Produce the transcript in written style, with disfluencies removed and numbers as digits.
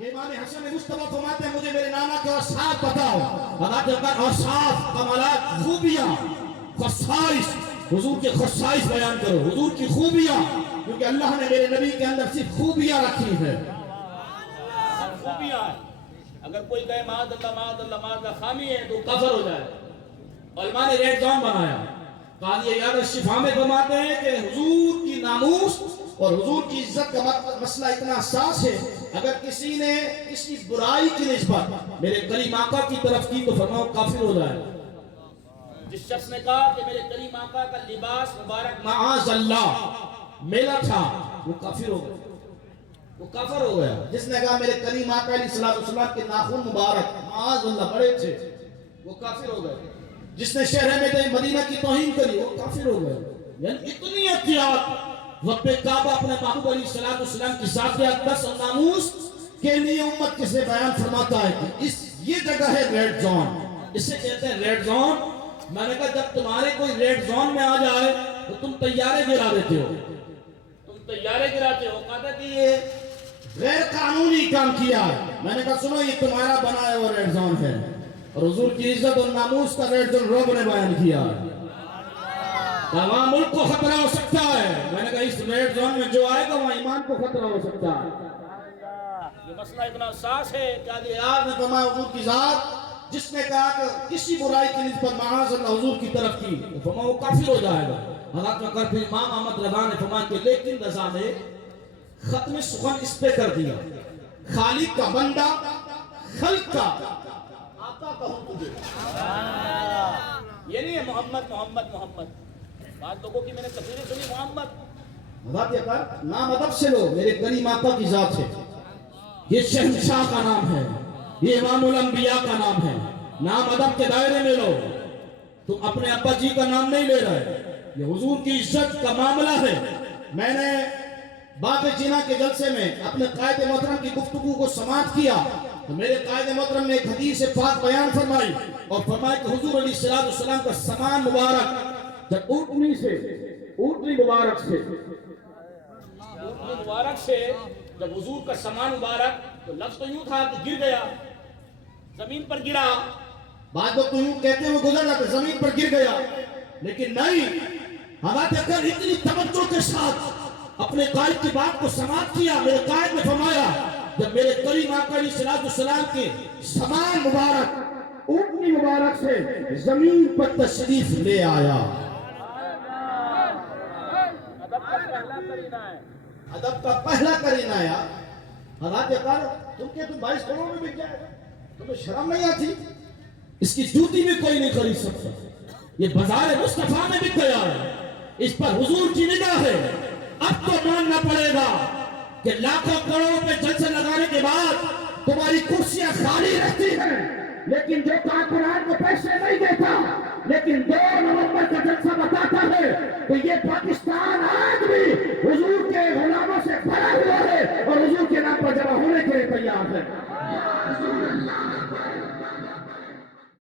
امام حسن مصطفیٰ فرماتے ہیں مجھے میرے نانا کے اوصاف بتاؤ. اوصاف، کمالات، خوبیاں، خصائص، حضور کے خصائص بیان کرو، حضور کی خوبیاں، کیونکہ اللہ نے میرے نبی کے اندر صرف خوبیاں رکھی ہیں. خوبیاں اگر کوئی کہے معاذ اللہ معاذ اللہ معاذ اللہ خامی ہے تو کافر ہو جائے. علماء نے ریڈ زون بنایا. قاضی عیاض الشفا میں فرماتے ہیں کہ حضور کی ناموس اور حضور کی عزت کا مسئلہ اتنا حساس ہے، اگر کسی نے کسی برائی کی نسبت میرے کریم آقا کی طرف کی تو فرماؤ کافر ہو جائے. جس شخص نے کہا کہ میرے کریم آقا کا لباس مبارک معاذ اللہ میلا تھا وہ کافر ہو گیا، وہ کافر ہو گیا. جس نے کہا میرے کریم آقا علیہ السلام کے ناخن مبارک معاذ اللہ بڑے تھے وہ کافر ہو گئے. جس نے شہر میں مدینہ کی توہین کری وہ کافر ہو گئے. یعنی اتنی احتیاط وقت کعبہ اپنے محبوب علیہ السلام کی ذات اقدس اور ناموس کے لیے امت کے سے بیان فرماتا ہے کہ یہ جگہ ہے ریڈ زون. اسے کہتے ہیں ریڈ زون. میں نے کہا جب تمہارے کوئی ریڈ زون میں آ جائے تو تم طیارے گرا دیتے ہو، تم طیارے گراتے ہو. کہتا کہ یہ غیر قانونی کام کیا ہے. میں نے کہا سنو یہ تمہارا بنایا ہوا ریڈ زون ہے اور حضور کی عزت اور ناموس کا ریڈ زون رب نے بیان کیا ہے. تمام ملک کو خطرہ ہو سکتا ہے. میں نے کہا اس ریڈ زون میں جو آئے گا وہاں ایمان کو خطرہ ہو سکتا ہے. یہ مسئلہ اتنا حساس ہے کہ قاضی عیاض نے فرمایا حضور کی ذات جس نے کہا کہ کسی برائی کی نسبت معاذ اللہ حضور کی طرف کی تو فرمایا وہ کافر ہو جائے گا. حضرت میں کر پھر امام احمد رضا نے فرمایا کہ لیکن رضا نے ختم سخن اس پہ کر دیا، خالق کا بندہ خلق کا آقا کہوں تجھے. یہ نہیں ہے محمد محمد محمد. بعض لوگوں کی میں نے تفسیریں سنی محمد حضرت یہ کر نام ادب سے لو میرے کریم آقا کی ذات ہے. یہ شہنشاہ کا نام ہے، یہ امام الانبیاء کا نام ہے. نام ادب کے دائرے میں لو. تم اپنے ابا جی کا نام نہیں لے رہے. یہ حضور کی عزت کا معاملہ ہے. میں نے باغ جینا کے جلسے میں اپنے قائد محترم کی گفتگو کو سماعت کیا تو میرے قائد محترم نے ایک حدیث پاک بیان فرمائی اور فرمایا کہ حضور علیہ السلام کا سامان مبارک جب اونٹنی مبارک سے جب حضور کا سامان مبارک تو لفظ تو یوں تھا کہ گر گیا، زمین پر گرا. بعد لوگ تو یوں کہتے ہیں وہ گزر جاتے زمین پر گر گیا، لیکن نہیں. حضرت اکبر اتنی توجہ کے ساتھ اپنے قائد کی بات کو سماعت کیا. میرے قائد نے فرمایا جب میرے کریم آقا علیہ السلام کے سامان مبارک اونٹنی مبارک سے زمین پر تشریف لے آیا. ادب کا پہلا کرینہ آیا. حضرت اکبر تم کہ تم 22 کروڑ میں بک جائے گا، تمہیں شرم نہیں آتی؟ اس کی جوتی میں کوئی نہیں خرید سکتا. یہ بازار مصطفیٰ میں بک گیا ہے، اس پر حضور کی نگاہ ہے. اب تو ماننا پڑے گا کہ لاکھوں کروڑوں پہ جلسے لگانے کے بعد تمہاری کرسیاں خالی رہتی ہیں، لیکن جو کارپوریٹ کو پیسے نہیں دیتا لیکن 2 نومبر کا جلسہ بتاتا ہے کہ یہ پاکستان ہے